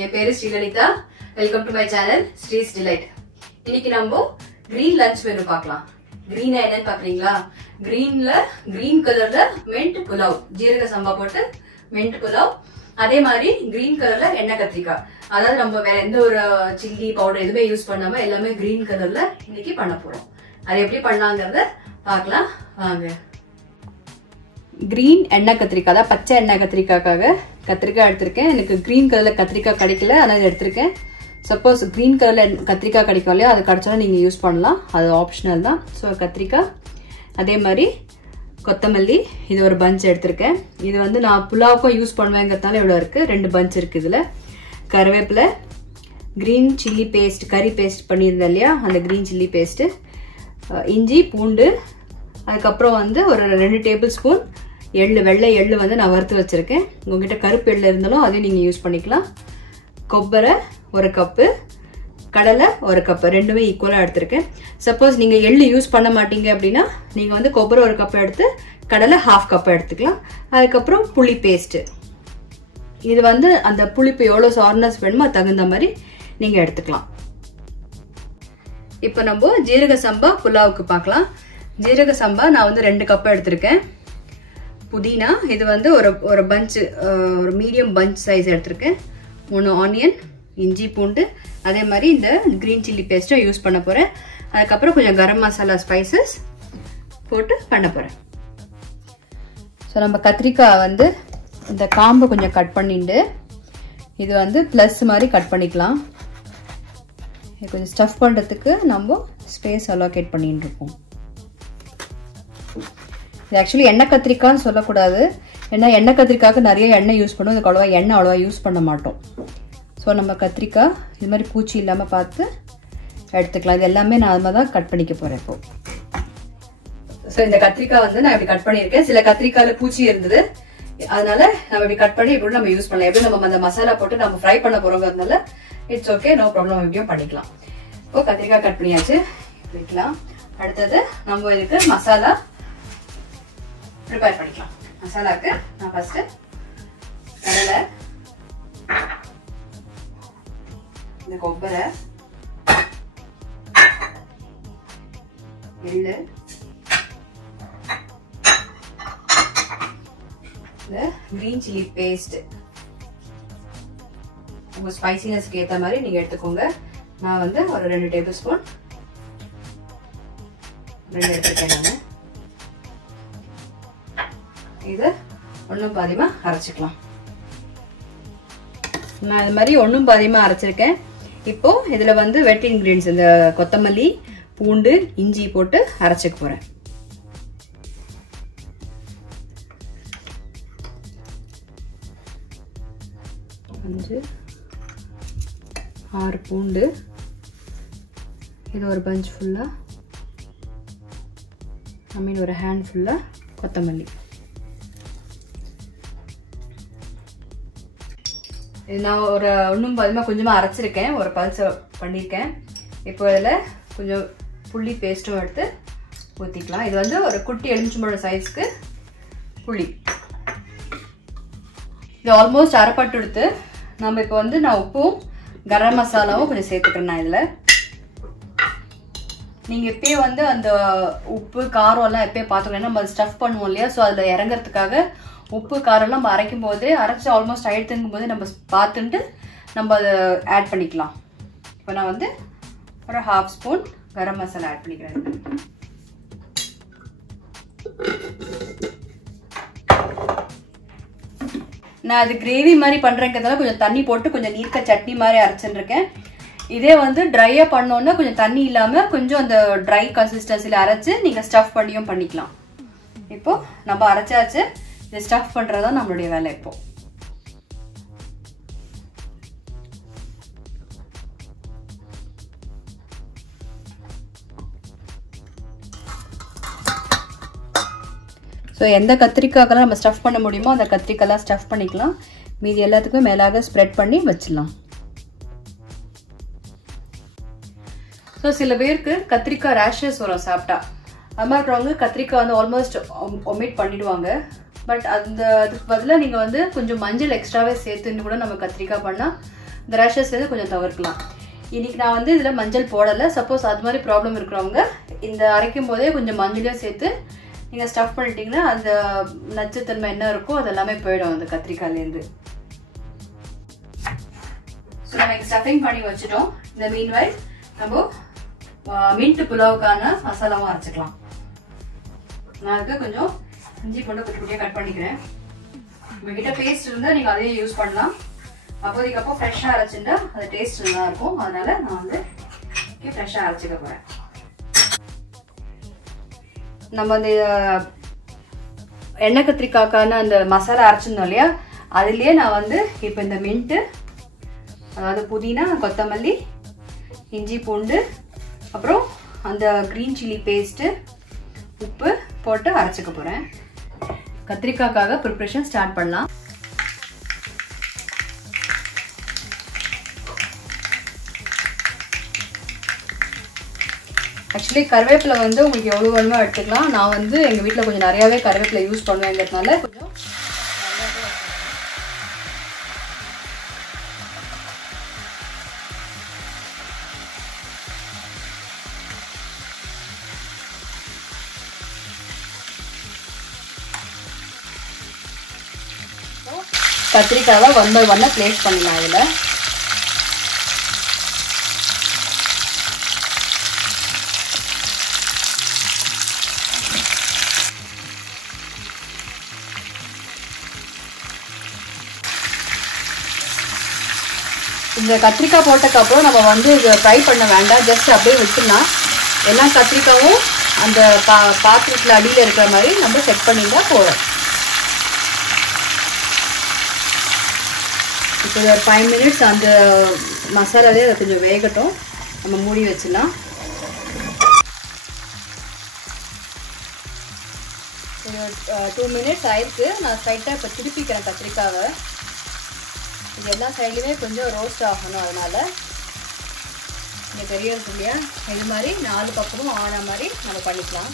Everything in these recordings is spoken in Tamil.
என் பேரு Sri Lalitha. Welcome to my channel ஸ்ரீஸ் delight. இன்னைக்கு நம்ம கிரீன் லஞ்ச் மெனு பார்க்கலாம். கிரீனா என்னன்னு பாக்குறீங்களா? கிரீன் கலர்ல மென்ட் புலாவ், ஜீரக சம்பா போட்டு மென்ட் புலாவ். அதே மாதிரி கிரீன் கலர்ல எண்ணெய் கத்திரிக்காய். அதாவது நம்ம வேற எந்த ஒரு சில்லி பவுடர் எதுவுமே யூஸ் பண்ணாம எல்லாமே கிரீன் கலர்ல இன்னைக்கு பண்ண போறோம். அதை எப்படி பண்ணலாங்கிறத பார்க்கலாம் வாங்க. கிரீன் எண்ணெய் கத்திரிக்காய் தான், பச்சை எண்ணெய் கத்திரிக்காய்க்காக கத்திரிக்காய் எடுத்திருக்கேன். எனக்கு கிரீன் கலர்ல கத்திரிக்காய் கிடைக்கல, அதனால எடுத்திருக்கேன். சப்போஸ் கிரீன் கலர்ல கத்திரிக்காய் கிடைக்கும் இல்லையா, அது கிடைச்சாலும் நீங்க யூஸ் பண்ணலாம், அது ஆப்ஷனல் தான். ஸோ கத்திரிக்காய், அதே மாதிரி கொத்தமல்லி, இது ஒரு பஞ்ச் எடுத்திருக்கேன். இது வந்து நான் புலாவுக்கும் யூஸ் பண்ணுவேங்கிறதுனால இவ்வளோ இருக்கு, 2 பஞ்ச் இருக்கு இதுல. கருவேப்பிலை, கிரீன் சில்லி பேஸ்ட், கறி பேஸ்ட் பண்ணியிருந்தேன் இல்லையா, அந்த கிரீன் சில்லி பேஸ்ட், இஞ்சி பூண்டு, அதுக்கப்புறம் வந்து ஒரு 2 டேபிள் ஸ்பூன் எள்ளு, வெள்ளை எள்ளு வந்து நான் வறுத்து வச்சிருக்கேன். உங்ககிட்ட கருப்பு எள்ளு இருந்தாலும் அதையும் நீங்க யூஸ் பண்ணிக்கலாம். கொப்பரை 1 கப்பு, கடலை 1 கப்பு, ரெண்டுமே ஈக்குவலா எடுத்திருக்கேன். சப்போஸ் நீங்க எள்ளு யூஸ் பண்ண மாட்டீங்க அப்படின்னா நீங்க வந்து கொப்பரை 1 கப் எடுத்து கடலை 1/2 கப் எடுத்துக்கலாம். அதுக்கப்புறம் புளி பேஸ்ட், இது வந்து அந்த புளிப்பு எவ்வளவு சார்னஸ் வேணுமோ அது தகுந்த மாதிரி நீங்க எடுத்துக்கலாம். இப்போ நம்ம ஜீரக சம்பா புலாவுக்கு பார்க்கலாம். ஜீரக சம்பா நான் வந்து 2 கப் எடுத்திருக்கேன். புதினா, இது வந்து ஒரு பஞ்ச், ஒரு மீடியம் பஞ்ச் சைஸ் எடுத்திருக்கேன். 3 ஆனியன், இஞ்சி பூண்டு, அதே மாதிரி இந்த கிரீன் சில்லி பேஸ்ட்டும் யூஸ் பண்ண போறேன். அதுக்கப்புறம் கொஞ்சம் கரம் மசாலா ஸ்பைசஸ் போட்டு பண்ண போறேன். ஸோ நம்ம கத்திரிக்காய் வந்து இந்த காம்பை கொஞ்சம் கட் பண்ணிட்டு இது வந்து பிளஸ் மாதிரி கட் பண்ணிக்கலாம். இது கொஞ்சம் ஸ்டஃப் பண்றதுக்கு நம்ம ஸ்பேஸ் அலோகேட் பண்ணிட்டு இருக்கோம். இது ஆக்சுவலி எண்ணெய் கத்திரிக்காய்னு சொல்லக்கூடாது, ஏன்னா எண்ணெய் கத்திரிக்காய்க்கு நிறைய எண்ணெய் யூஸ் பண்ணுவோம், இதுக்கு அவ்வளோவா எண்ணெய் அவ்வளோவா யூஸ் பண்ண மாட்டோம். ஸோ நம்ம கத்திரிக்காய் இது மாதிரி பூச்சி இல்லாமல் பார்த்து எடுத்துக்கலாம். இது எல்லாமே நான் அது மாதிரி தான் கட் பண்ணிக்க போகிறேன் இப்போ. ஸோ இந்த கத்திரிக்காய் வந்து நான் இப்படி கட் பண்ணியிருக்கேன். சில கத்திரிக்காயில் பூச்சி இருந்தது, அதனால நம்ம இப்படி கட் பண்ணி இப்படி நம்ம யூஸ் பண்ணலாம். எப்படி நம்ம அந்த மசாலா போட்டு நம்ம ஃப்ரை பண்ண போகிறோங்கிறதுனால இட்ஸ் ஓகே, நோ ப்ராப்ளம், எப்படியும் பண்ணிக்கலாம். இப்போ கத்திரிக்காய் கட் பண்ணியாச்சு, வைக்கலாம். அடுத்தது நம்ம இதுக்கு மசாலா ப்ரிப்பேர் பண்ணிக்கலாம். மசாலாக்கு நான் ஃபர்ஸ்ட் கடலை, இந்த கொப்பரை, எள்ளு, இந்த கிரீன் சில்லி பேஸ்ட், உங்க ஸ்பைசினஸ்க்கு ஏற்ற மாதிரி நீங்க எடுத்துக்கோங்க. நான் வந்து ஒரு 2 டேபிள் ஸ்பூன் 2 எடுத்துருக்கேன். நான் இது ஒன்றும் பாதியமா அரைச்சிக்கலாம். நான் இது மாதிரி ஒன்றும் பாதியமா அரைச்சிருக்கேன். இப்போ இதுல வந்து வெட் இன்கிரீடியன்ஸ், இந்த கொத்தமல்லி, பூண்டு, இஞ்சி போட்டு அரைச்சிக்க போறேன். அஞ்சு 6 பூண்டு, இது ஒரு பஞ்ச் ஃபுல்லா, ஒரு ஹேண்ட் ஃபுல்லா கொத்தமல்லி. நான் ஒரு ஒன்றும் பாதியமாக கொஞ்சமாக அரைச்சிருக்கேன், ஒரு பல்ஸ் பண்ணியிருக்கேன். இப்போ இதில் கொஞ்சம் புளி பேஸ்ட்டும் எடுத்து ஊற்றிக்கலாம். இது வந்து ஒரு குட்டி எலுமிச்சம்பழம் சைஸ்க்கு புளி. இது ஆல்மோஸ்ட் அரைப்பட்டு எடுத்து நம்ம இப்போ வந்து நான் உப்பும் கரம் மசாலாவும் கொஞ்சம் சேர்த்துக்கிறேன். நான் இதில் நீங்கள் எப்பயே வந்து அந்த உப்பு காரம் எல்லாம் எப்பயே பார்த்துக்கணும், நம்ம ஸ்டஃப் பண்ணுவோம் இல்லையா, ஸோ அதில் இறங்குறதுக்காக உப்பு காரெல்லாம் நம்ம அரைக்கும் போது, அரைச்சி ஆல்மோஸ்ட் ஆயிடுத்துங்கும் போது நம்ம பார்த்துட்டு நம்ம அதை ஆட் பண்ணிக்கலாம். இப்போ நான் வந்து ஒரு 1/2 ஸ்பூன் கரம் மசாலா ஆட் பண்ணிக்கிறேன். நான் அது கிரேவி மாதிரி பண்றேங்கிறதால கொஞ்சம் தண்ணி போட்டு கொஞ்சம் நீர்க்க சட்னி மாதிரி அரைச்சுருக்கேன். இதே வந்து ட்ரையா பண்ணோன்னா கொஞ்சம் தண்ணி இல்லாம கொஞ்சம் அந்த ட்ரை கன்சிஸ்டன்சில அரைச்சு நீங்க ஸ்டஃப் பண்ணியும் பண்ணிக்கலாம். இப்போ நம்ம அரைச்சாச்சு, இதை ஸ்டஃப் பண்றதுதான் நம்மளுடைய வேலை. இப்போ ஸோ எந்த கத்திரிக்காய்க்கெல்லாம் நம்ம ஸ்டஃப் பண்ண முடியுமோ அந்த கத்திரிக்காய்லாம் ஸ்டஃப் பண்ணிக்கலாம். மீதி எல்லாத்துக்குமே மேலாக ஸ்ப்ரெட் பண்ணி வச்சிடலாம். ஸோ சில பேருக்கு கத்திரிக்காய் ரேஷஸ் வரும் சாப்பிட்டா, அது மாதிரி இருக்கிறவங்க கத்திரிக்காய் வந்து ஆல்மோஸ்ட் ஒமிட் பண்ணிடுவாங்க. பட் அதுக்கு பதிலாக நீங்கள் வந்து கொஞ்சம் மஞ்சள் எக்ஸ்ட்ராவே சேர்த்துன்னு கூட நம்ம கத்திரிக்காய் பண்ணால் இந்த ரேஷஸ் கொஞ்சம் தவிர்க்கலாம். இன்னைக்கு நான் வந்து இதில் மஞ்சள் போடலை. சப்போஸ் அது மாதிரி ப்ராப்ளம் இருக்கிறவங்க இந்த அரைக்கும் போதே கொஞ்சம் மஞ்சளையும் சேர்த்து நீங்கள் ஸ்டஃப் பண்ணிட்டீங்கன்னா அந்த நச்சுத்தன்மை என்ன இருக்கோ அது எல்லாமே போயிடும் அந்த கத்திரிக்காயிலேருந்து. ஸோ நம்ம ஸ்டஃபிங் பண்ணி வச்சுட்டோம். இந்த மீன்வைல் நம்ம மின்ட் புலாவுக்கான மசாலாவும் அரைச்சிக்கலாம். நான் அதுக்கு கொஞ்சம் இஞ்சி பூண்டு குட்டி குட்டியாக கட் பண்ணிக்கிறேன். உங்ககிட்ட பேஸ்ட் இருந்தால் நீங்கள் அதையே யூஸ் பண்ணலாம். அப்போதைக்கு அப்போ ஃப்ரெஷ்ஷாக அரைச்சுட்டா அது டேஸ்ட் நல்லா இருக்கும். அதனால நான் வந்து ஃப்ரெஷ்ஷாக அரைச்சிக்க போகிறேன். நம்ம அந்த எண்ணெய் கத்திரிக்காய்க்கான அந்த மசாலா அரைச்சிருந்தோம் இல்லையா, அதுலேயே நான் வந்து இப்போ இந்த மின்ட்டு, அதாவது புதினா, கொத்தமல்லி, இஞ்சி பூண்டு, அப்புறம் அந்த கிரீன் சில்லி பேஸ்ட்டு, உப்பு போட்டு அரைச்சிக்க போகிறேன். கத்திரிக்காய்க்காக ப்ரிப்ரேஷன் ஸ்டார்ட் பண்ணலாம். ஆக்சுவலி கருவேப்பிலை வந்து உங்களுக்கு எவ்வளோ வேணுமோ எடுத்துக்கலாம். நான் வந்து எங்கள் வீட்டில் கொஞ்சம் நிறையாவே கருவேப்பிலை யூஸ் பண்ணுவேங்கிறதுனால கொஞ்சம் கத்திரிக்காவை 1 by 1 பிளேஸ் பண்ணலாம். இதில் இந்த கத்திரிக்காய் போட்டதுக்கப்புறம் நம்ம வந்து இதை ஃப்ரை பண்ண வேண்டாம். ஜஸ்ட் அப்படியே வச்சுக்கலாம். எல்லா கத்திரிக்காயும் அந்த பாத்திரத்தில் அடியில் இருக்கிற மாதிரி நம்ம செட் பண்ணியிருந்தா போதும். இப்போ ஒரு 5 minutes அந்த மசாலாவே அதை கொஞ்சம் வேகட்டும். நம்ம மூடி வச்சிடலாம். 2 minutes ஆயிருக்கு. நான் ஸ்ட்ரைட்டாக இப்போ திருப்பிக்கிறேன் கத்திரிக்காவை. இது எல்லா சைட்லையுமே கொஞ்சம் ரோஸ்ட் ஆகணும். அதனால இந்த பெரிய இருக்கு இல்லையா, இது மாதிரி 4 பக்கமும் ஆன மாதிரி நம்ம பண்ணிக்கலாம்.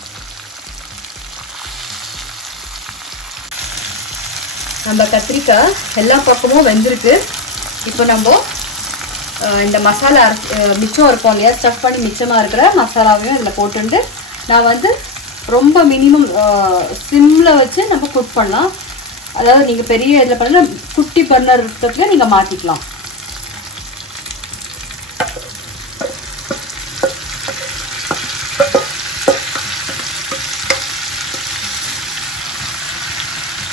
நம்ம கத்திரிக்காய் எல்லா பக்கமும் வெந்திருக்கு. இப்போ நம்ம இந்த மசாலா மிச்சம் இருக்கும் இல்லையா, ஸ்டஃப் பண்ணி மிச்சமாக இருக்கிற மசாலாவையும் இதில் போட்டுட்டு நான் வந்து ரொம்ப மினிமம் சிம்மில் வச்சு நம்ம குக் பண்ணலாம். அதாவது நீங்கள் பெரிய இதில் பண்ண குட்டி பர்னர் இருக்கிறதுல நீங்கள் மாற்றிக்கலாம்.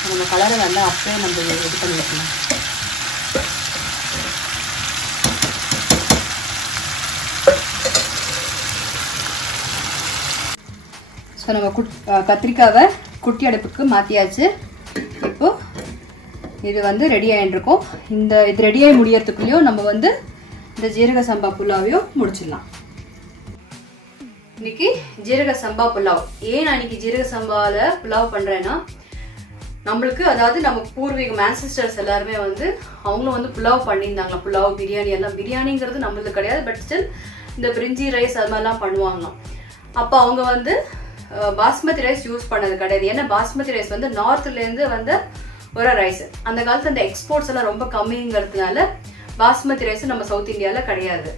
நம்ம கலரை நல்லா அப்படியே நம்ம இது பண்ணி வைக்கலாம். ஸோ நம்ம கத்திரிக்காவை குட்டி அடுப்புக்கு மாற்றியாச்சு. இப்போ இது வந்து ரெடி ஆகிட்டுருக்கோம். இது ரெடியாகி முடியறதுக்குள்ளேயும் நம்ம வந்து இந்த ஜீரக சம்பா புலாவையும் முடிச்சிடலாம். இன்னைக்கு ஜீரக சம்பா புலாவ். ஏன் நான் இன்னைக்கு ஜீரக சம்பாவில் புலாவ் பண்ணுறேன்னா, நம்மளுக்கு அதாவது நம்ம பூர்வீக ஆன்செஸ்டர்ஸ் எல்லாருமே வந்து அவங்களும் வந்து புலாவ் பண்ணியிருந்தாங்களா. புலாவ், பிரியாணி எல்லாம். பிரியாணிங்கிறது நம்மளுக்கு கிடையாது, பட் ஸ்டில் இந்த பிரிஞ்சி ரைஸ் அது மாதிரிலாம் பண்ணுவாங்களாம். அப்போ அவங்க வந்து பாஸ்மதி ரைஸ் யூஸ் பண்ணது கிடையாது. ஏன்னா பாஸ்மதி ரைஸ் வந்து நார்த்லேருந்து வந்து ஒரு ரைஸ். அந்த காலத்துல அந்த எக்ஸ்போர்ட்ஸ் எல்லாம் ரொம்ப கம்மிங்கிறதுனால பாஸ்மதி ரைஸ் நம்ம சவுத் இந்தியாவில் கிடையாது.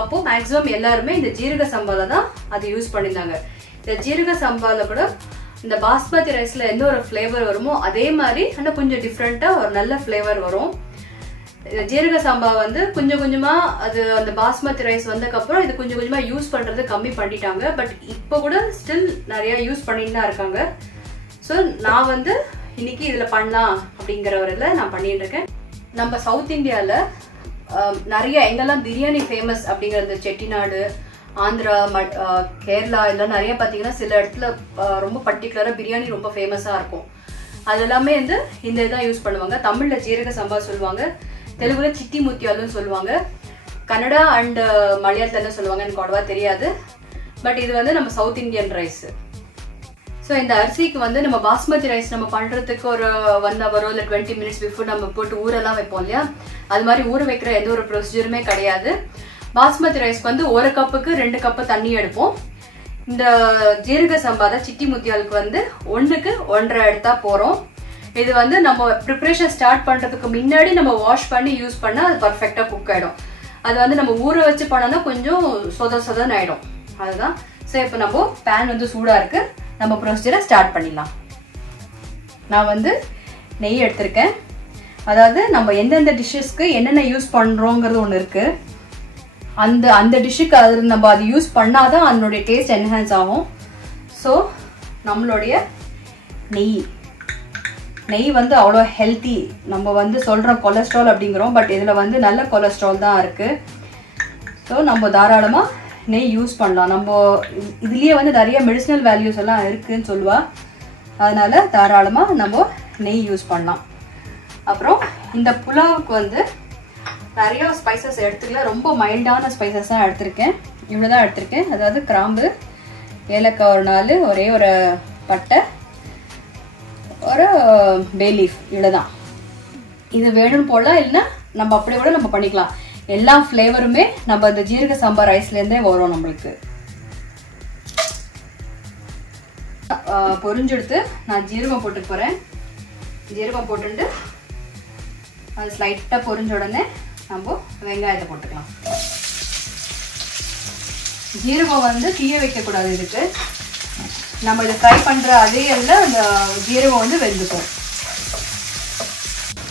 அப்போ மேக்ஸிமம் எல்லாருமே இந்த ஜீரக சம்பால தான் அதை யூஸ் பண்ணியிருந்தாங்க. இந்த ஜீரக சம்பால கூட இந்த பாஸ்மதி ரைஸ்ல எந்த ஒரு ஃப்ளேவர் வருமோ அதே மாதிரி ஆனால் கொஞ்சம் டிஃப்ரெண்ட்டாக ஒரு நல்ல ஃப்ளேவர் வரும். ஜீரக சம்பா வந்து கொஞ்சம் கொஞ்சமா அது அந்த பாஸ்மதி ரைஸ் வந்ததுக்கப்புறம் இது கொஞ்சம் கொஞ்சமா யூஸ் பண்றது கம்மி பண்ணிட்டாங்க. பட் இப்போ கூட ஸ்டில் நிறைய யூஸ் பண்ணிட்டு தான் இருக்காங்க. ஸோ நான் வந்து இன்னைக்கு இதுல பண்ணலாம் அப்படிங்கிற ஒரு இதில் நான் பண்ணிட்டு இருக்கேன். நம்ம சவுத் இந்தியாவில் நிறைய எங்கெல்லாம் பிரியாணி ஃபேமஸ் அப்படிங்கிறது, செட்டிநாடு, ஆந்திரா, கேரளா இதெல்லாம் நிறைய பார்த்தீங்கன்னா சில இடத்துல ரொம்ப பர்டிகுலராக பிரியாணி ரொம்ப ஃபேமஸாக இருக்கும். அது எல்லாமே வந்து இந்த இதான் யூஸ் பண்ணுவாங்க. தமிழில் ஜீரக சம்பா சொல்லுவாங்க, தெலுங்குல சிட்டி முத்தியாலும் சொல்லுவாங்க, கன்னடா அண்ட் மலையாளத்தில் என்ன சொல்லுவாங்க எனக்கு அவ்வளவா தெரியாது. பட் இது வந்து நம்ம சவுத் இந்தியன் ரைஸ். ஸோ இந்த அரிசிக்கு வந்து நம்ம பாஸ்மதி ரைஸ் நம்ம பண்றதுக்கு ஒரு 1 hour இல்லை 20 minutes பிஃபோர் நம்ம போட்டு ஊரெல்லாம் வைப்போம் இல்லையா, அது மாதிரி ஊற வைக்கிற எந்த ஒரு ப்ரொசீஜருமே கிடையாது. பாஸ்மதி ரைஸ்க்கு வந்து 1 கப்புக்கு 2 கப்பு தண்ணி எடுப்போம். இந்த ஜீரக சம்பா சிட்டி முத்தியாலுக்கு வந்து 1க்கு 1.5 எடுத்தா போறோம். இது வந்து நம்ம ப்ரிப்பரேஷன் ஸ்டார்ட் பண்றதுக்கு முன்னாடி நம்ம வாஷ் பண்ணி யூஸ் பண்ணா அது பர்ஃபெக்டா குக் ஆயிடும். அது வந்து நம்ம ஊற வச்சு பண்ணோம்னா கொஞ்சம் சொதன்னு ஆயிடும். அதுதான். ஸோ இப்போ நம்ம பேன் வந்து சூடா இருக்கு, நம்ம ப்ரொசீஜரை ஸ்டார்ட் பண்ணிடலாம். நான் வந்து நெய் எடுத்திருக்கேன். அதாவது நம்ம எந்தெந்த டிஷ்ஷஸ்க்கு என்னென்ன யூஸ் பண்றோங்கிறது ஒன்று இருக்கு. அந்த டிஷ்ஷுக்கு அது நம்ம அது யூஸ் பண்ணாதான் அதனுடைய டேஸ்ட் என்ஹான்ஸ் ஆகும். ஸோ நம்மளுடைய நெய் வந்து அவ்வளோ ஹெல்த்தி. நம்ம வந்து சொல்கிறோம் கொலஸ்ட்ரால் அப்படிங்கிறோம், பட் இதில் வந்து நல்ல கொலஸ்ட்ரால் தான் இருக்குது. ஸோ நம்ம தாராளமாக நெய் யூஸ் பண்ணலாம். நம்ம இதுலேயே வந்து நிறைய மெடிசினல் வேல்யூஸ் எல்லாம் இருக்குதுன்னு சொல்லுவா. அதனால தாராளமாக நம்ம நெய் யூஸ் பண்ணலாம். அப்புறம் இந்த புலாவுக்கு வந்து நிறைய ஸ்பைசஸ் எடுத்துக்கல, ரொம்ப மைல்டான ஸ்பைசஸ் தான் எடுத்திருக்கேன். இவ்வளோ தான் எடுத்திருக்கேன். அதாவது கிராம்பு, ஏலக்காய் ஒரு 4, ஒரே ஒரு பட்டை, ஒரு பே லீஃப், இவ்வளோதான். இது வேணும்னு போடலாம், இல்லைன்னா நம்ம அப்படியே கூட நம்ம பண்ணிக்கலாம். எல்லா ஃப்ளேவருமே நம்ம இந்த ஜீரக சம்பா ரைஸ்லேருந்தே வரும் நம்மளுக்கு. பொரிஞ்செடுத்து நான் ஜீரகம் போட்டு போகிறேன். ஜீரகம் போட்டுட்டு அது ஸ்லைட்டாக பொரிஞ்ச உடனே நம்ம வெங்காயத்தை போட்டுக்கலாம். ஜீரகம் வந்து தீய வைக்கக்கூடாது. இதுக்கு நம்ம இதை ஃப்ரை பண்ணுற அதே இல்லை அந்த ஜீரகம் வந்து வெந்துக்கும்.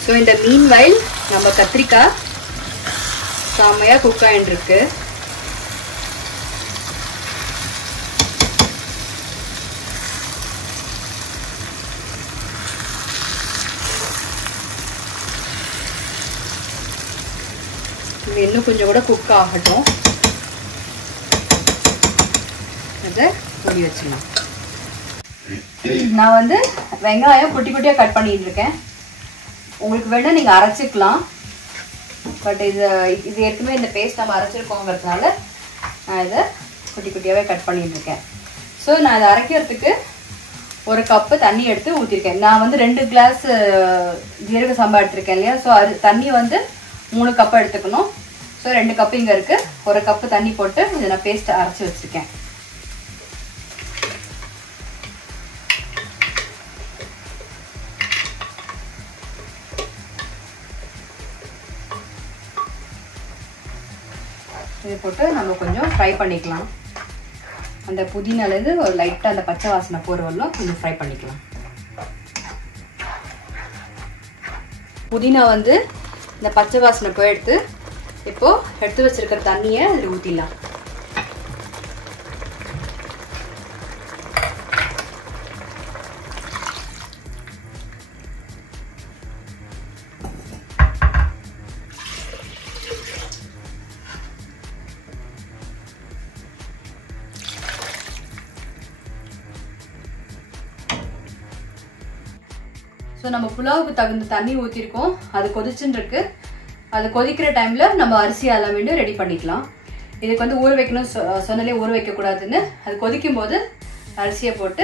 ஸோ இந்த மீன்வைல் நம்ம கத்திரிக்காய் செம்மையாக குக் ஆகிட்டு இருக்கு. இது இன்னும் கொஞ்சம் கூட குக் ஆகட்டும். அதை பொடி வச்சிடலாம். நான் வந்து வெங்காயம் குட்டி குட்டியாக கட் பண்ணிட்டு இருக்கேன். உங்களுக்கு வேணா நீங்கள் அரைச்சிக்கலாம், பட் இது ஏற்கனவே இந்த பேஸ்ட் நம்ம அரைச்சிருக்கோங்கிறதுனால நான் இதை குட்டி குட்டியாகவே கட் பண்ணிட்டு இருக்கேன். ஸோ நான் இதை அரைக்கிறதுக்கு 1 கப்பு தண்ணி எடுத்து ஊற்றிருக்கேன். நான் வந்து 2 கிளாஸ் ஜீரக சம்பா எடுத்திருக்கேன் இல்லையா. ஸோ தண்ணி வந்து 3 கப்பு எடுத்துக்கணும். ஸோ 2 கப்பு இங்கே இருக்குது. 1 கப்பு தண்ணி போட்டு இதை நான் பேஸ்ட்டை அரைச்சி வச்சுருக்கேன். இதை போட்டு நம்ம கொஞ்சம் ஃப்ரை பண்ணிக்கலாம். அந்த புதினாலேருந்து ஒரு லைட்டாக அந்த பச்சை வாசனை போகிற வரலாம் கொஞ்சம் ஃப்ரை பண்ணிக்கலாம். புதினா வந்து இந்த பச்சை வாசனை போயிடுத்து. இப்போது எடுத்து வச்சிருக்கிற தண்ணியை அதில் ஊற்றிடலாம். ஸோ நம்ம புலாவுக்கு தகுந்த தண்ணி ஊற்றிருக்கோம். அது கொதிச்சுன்னு இருக்கு. அது கொதிக்கிற டைமில் நம்ம அரிசி எல்லாம் வேண்டி ரெடி பண்ணிக்கலாம். இதுக்கு வந்து ஊற வைக்கணும் சொன்னாலே ஊற வைக்கக்கூடாதுன்னு. அது கொதிக்கும் போது அரிசியை போட்டு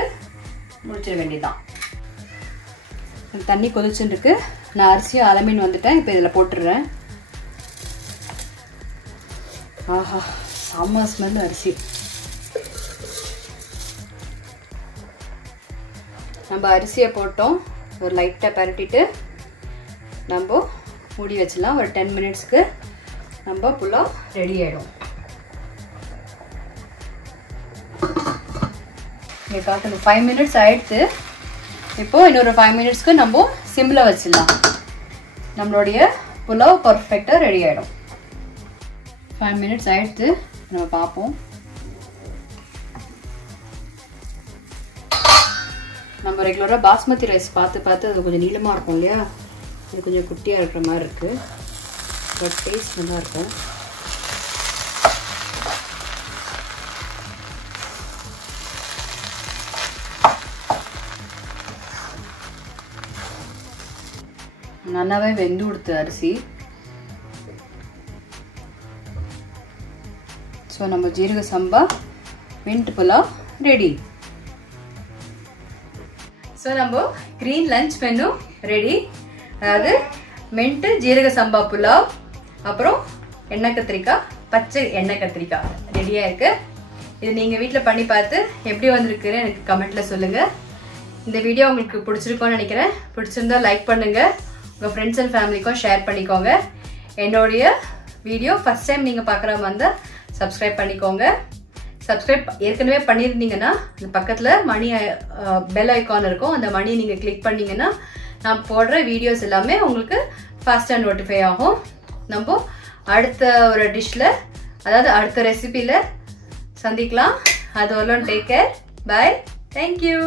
முடிச்சிட வேண்டியதுதான். தண்ணி கொதிச்சுன்னு இருக்கு. நான் அரிசியை அலமின் வந்துட்டேன். இப்போ இதில் போட்டுடுறேன். ஆஹா, செம்ம ஸ்மெல் அரிசி. நம்ம அரிசியை போட்டோம். ஒரு லைட்டாக பரட்டிட்டு நம்ம மூடி வச்சிடலாம். ஒரு 10 மினிட்ஸ்க்கு நம்ம புலாவ் ரெடி ஆகிடும். இங்கே காட்டுங்க 5 மினிட்ஸ் ஆகிடுச்சு. இப்போது இன்னொரு 5 மினிட்ஸ்க்கு நம்ம சிம்மில் வச்சிடலாம். நம்மளுடைய புலாவ் பர்ஃபெக்டாக ரெடி ஆகிடும். 5 மினிட்ஸ் ஆகிடுச்சு. நம்ம பார்ப்போம். நம்ம ரெகுலராக பாஸ்மதி ரைஸ் பார்த்து அது கொஞ்சம் நீளமாக இருக்கும் இல்லையா. இது கொஞ்சம் குட்டியாக இருக்கிற மாதிரி இருக்குது. பட் டேஸ்ட் நல்லா இருக்கும். நல்லாவே வெந்து கொடுத்து அரிசி. ஸோ நம்ம ஜீரக சம்பா மின்ட் புலாவ் ரெடி. ஸோ நம்ம கிரீன் லஞ்ச் மெனு ரெடி. அதாவது மின்ட் ஜீரக சம்பா புலாவ், அப்புறம் எண்ணெய் கத்திரிக்காய், பச்சை எண்ணெய் கத்திரிக்காய் ரெடியாக இருக்குது. இது நீங்கள் வீட்டில் பண்ணி பார்த்து எப்படி வந்திருக்குன்னு எனக்கு கமெண்ட்டில் சொல்லுங்கள். இந்த வீடியோ உங்களுக்கு பிடிச்சிருக்கும்னு நினைக்கிறேன். பிடிச்சிருந்தா லைக் பண்ணுங்க, உங்க ஃப்ரெண்ட்ஸ் அண்ட் ஃபேமிலிக்கும் ஷேர் பண்ணிக்கோங்க. என்னோட வீடியோ ஃபர்ஸ்ட் டைம் நீங்க பார்க்குற மாதிரி இருந்தா சப்ஸ்கிரைப் பண்ணிக்கோங்க. சப்ஸ்கிரைப் ஏற்கனவே பண்ணியிருந்தீங்கன்னா அந்த பக்கத்துல மணி பெல் ஐகான் இருக்கும், அந்த மணி நீங்க கிளிக் பண்ணீங்கன்னா நான் போடுற வீடியோஸ் எல்லாமே உங்களுக்கு ஃபாஸ்டா நோட்டிஃபை ஆகும். நம்ம அடுத்த ஒரு டிஷ்ல, அதாவது அடுத்த ரெசிபில சந்திக்கலாம். அது வரலாம். Take care, bye, thank you.